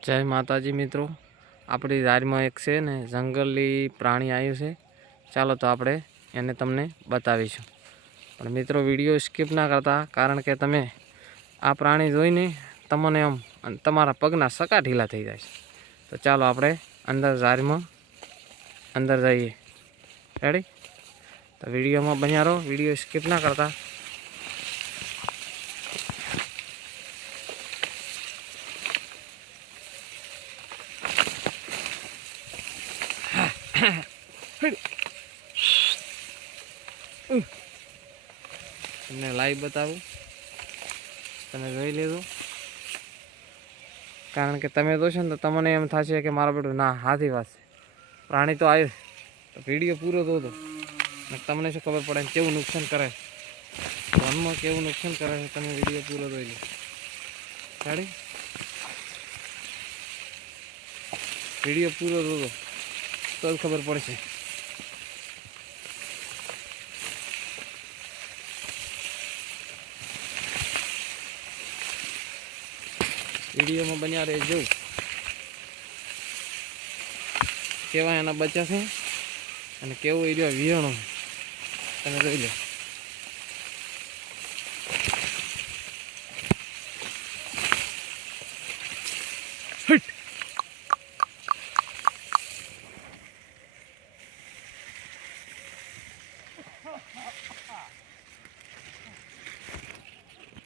જય માતાજી મિત્રો, આપણી રારમાં એક છે ને જંગલી પ્રાણી આવ્યું છે. ચાલો તો આપણે એને તમને બતાવીશું. પણ મિત્રો વિડીયો સ્કીપ ના કરતા, કારણ કે તમે આ પ્રાણી જોઈને તમને આમ તમારા પગના સકા ઢીલા થઈ જાય છે. તો ચાલો આપણે અંદર ઝારમાં અંદર જઈએ. રેડી? તો વિડીયોમાં બન્યા રહો, વિડીયો સ્કીપ ના કરતા. તમને લાઈવ બતાવું, તમે જોઈ લેજો. કારણ કે તમે જોશો ને તો તમને એમ થશે કે મારા બેટું ના હાથી વાત છે, પ્રાણી તો આવ્યું. તો વિડીયો પૂરો જોતો તમને શું ખબર પડે કેવું નુકસાન કરે, વનમાં કેવું નુકસાન કરે છે. તમે વિડીયો પૂરો જોઈ લો. રેડી? વિડીયો પૂરો જોતો તો જ ખબર પડશે. વિડીયોમાં બન્યા રહેજો. કેવા એના બચ્ચા છે અને કેવું એરિયો વિયાણો તમે જોઈ લો. હટ!